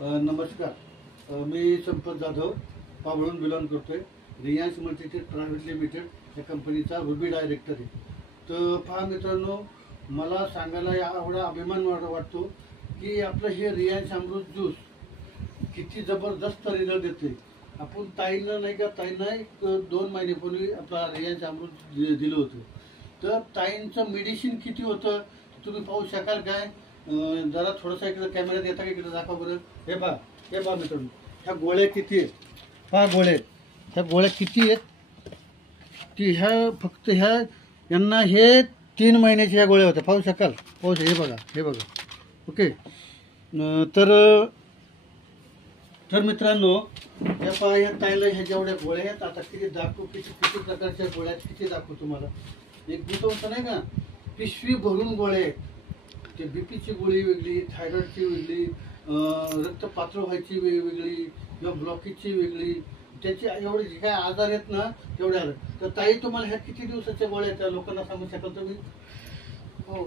नमस्कार. मी संपत जाधव पाबळून बिलॉंग करतोय. रिलायन्स मल्टीटेक प्रायव्हेट लिमिटेड या कंपनीचा रुबी डायरेक्टर आहे. तर पहा मित्रांनो, मला सांगायला एवढा अभिमान वाटतो की आपलं हे रिलायन्स अमृत ज्यूस किती जबरदस्त रिझल्ट देते. आपण ताईंना नाही का, ताईंना 2 महिन्यापूर्वी आपला रिलायन्स अमृत दिलं होतं. तर ताईंचं मेडिसिन किती होतं तुम्ही पाहू शकाल काय? जरा थोडासा इकडे कॅमेऱ्यात येता का, इकडे दाखवा बरं. हे पहा मित्रांनो, ह्या गोळ्या किती आहेत पहा. ह्या गोळ्या किती आहेत ती फक्त यांना हे 3 महिन्याच्या ह्या गोळ्या होत्या. पाहू शकाल, हे बघा ओके. तर मित्रांनो, या पहा, या ताईला ह्या जेवढ्या गोळ्या आहेत, आता किती दाखवू, किती प्रकारच्या गोळ्या आहेत, किती दाखवू तुम्हाला. एक दिवस होतं नाही का, पिशवी भरून गोळ्या आहेत. ते बीपीची गोळी वेगळी, थायरॉइडची वेगळी, रक्त पातळ व्हायची वेगळी, किंवा ब्लॉकेजची वेगळी, त्याची एवढे जे काय आजार आहेत ना तेवढे आले. तर ताई, तुम्हाला ह्या किती दिवसाच्या गोळ्या त्या लोकांना सांगू शकाल तुम्ही? हो,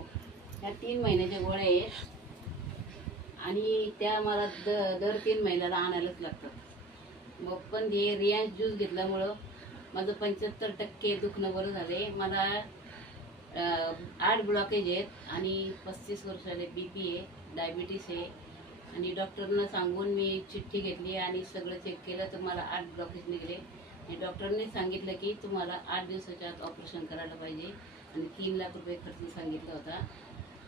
ह्या 3 महिन्याच्या गोळ्या आहेत आणि त्या मला दर 3 महिन्याला आणायलाच लागतात. मग पण हे रिलायन्स ज्यूस घेतल्यामुळं माझं 75% दुखणं बरं झाले. मला 8 ब्लॉकेज आहेत आणि 35 वर्षाले BP आहे, डायबिटीस आहे. आणि डॉक्टरना सांगून मी चिठ्ठी घेतली आणि सगळं चेक केलं तर मला 8 ब्लॉकेज निघले. आणि डॉक्टरने सांगितलं की तुम्हाला 8 दिवसाच्या आत ऑपरेशन करायला पाहिजे आणि 3 लाख रुपये खर्च सांगितला होता.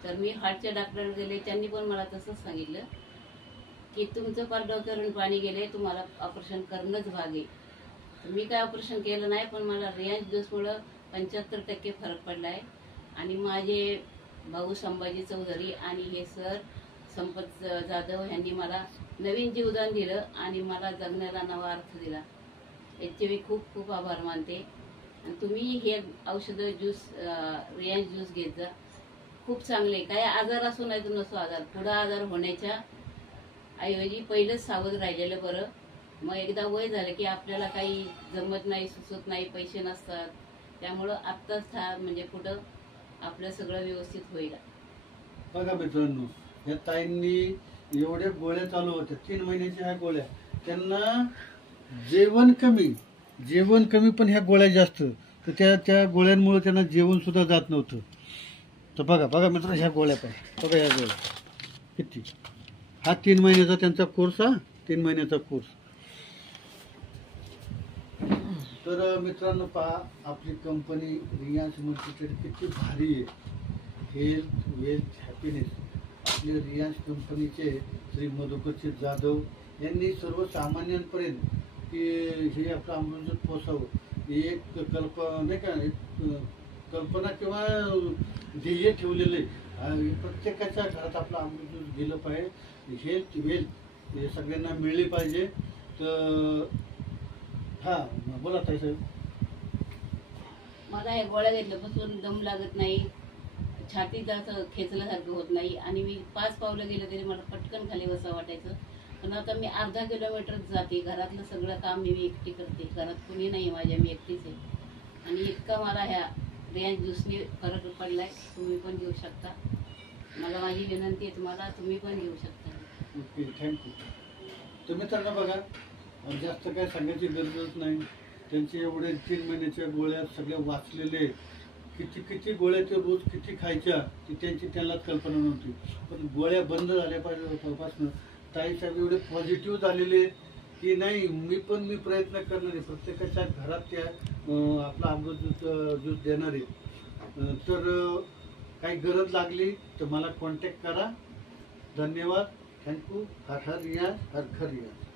तर मी हार्टच्या डॉक्टरकडे गेले, त्यांनी पण मला तसंच सांगितलं की तुमचं पार डोक्यावरून पाणी गेले, तुम्हाला ऑपरेशन करणंच भाग आहे. तर मी काय ऑपरेशन केलं नाही, पण मला रिलायन्स ज्यूसमुळं 75% फरक पडला आहे. आणि माझे भाऊ संभाजी चौधरी आणि हे सर संपत जाधव यांनी मला नवीन जीवदान दिलं आणि मला जगण्याला नवा अर्थ दिला. याचे मी खूप खूप आभार मानते. आणि तुम्ही हे औषधं ज्यूस रिलायन्स ज्यूस घेत जा, खूप चांगले. काय आजार असो नाही तर नसो, आजार पुढं आजार होण्याच्या ऐवजी पहिलंच सावध राहिलेलं बरं. मग एकदा वय झालं की आपल्याला काही जमत नाही, सुचत नाही, पैसे नसतात. त्यामुळं आत्ताच म्हणजे पुढं आपलं सगळं व्यवस्थित होईल. बघा मित्रांनो, या ताईंनी एवढ्या गोळ्या चालू होत्या, 3 महिन्याच्या ह्या गोळ्या. त्यांना जेवण कमी पण ह्या गोळ्या जास्त. तर त्या गोळ्यांमुळे त्यांना जेवण सुद्धा जात नव्हतं. तर बघा मित्र, ह्या गोळ्या बघा ह्या गोळ्या किती. हा 3 महिन्याचा त्यांचा कोर्स, 3 महिन्याचा कोर्स. तर मित्रांनो पहा, आपली कंपनी रिलायन्स मल्टीटेक किती भारी आहे. Health, wealth, happiness. आपले रिलायन्स कंपनीचे श्री मधुकर जाधव यांनी सर्वसामान्यांपर्यंत की हे आपलं अमृत पोचावं, एक कल्पना किंवा ध्येय ठेवलेले. प्रत्येकाच्या घरात आपलं अमृत ज्यूस गेलं पाहिजे. हेल्थ, वेल्थ हे सगळ्यांना मिळली पाहिजे. तर बोला ताई साहेब. मला हे गोळ्या घेतल्यापासून दम लागत नाही, छाती जास्त खेचल्यासारखं होत नाही. आणि मी 5 पावलं गेलं तरी मला पटकन खाली बसा वाटायचं. पण आता मी अर्धा किलोमीटर जाते. घरातलं सगळं काम मी एकटी करते. घरात कुणी नाही माझ्या, मी एकटीच आहे. आणि इतका मला ह्या रिलायन्स ज्यूसने फरक पडलाय. तुम्ही पण घेऊ शकता. मला माझी विनंती आहे तुम्हाला, तुम्ही पण घेऊ शकता. Okay, thank you. तुम्ही त्यांना बघा, जास्त काय सांगायची गरजच नाही. त्यांचे एवढे 3 महिन्याच्या गोळ्या सगळ्या वाचलेले. किती गोळ्या ते रोज किती खायच्या ती त्यांनाच कल्पना नव्हती. पण गोळ्या बंद झाल्या पासून ताईसाहेब एवढे पॉझिटिव्ह झालेले की नाही, मी प्रयत्न करणार आहे प्रत्येकाच्या घरात त्या आपला अमृत ज्यूस देणार आहे. तर काही गरज लागली तर मला कॉन्टॅक्ट करा. धन्यवाद, थँक्यू. हर हर रियाज, हर खर रियाज.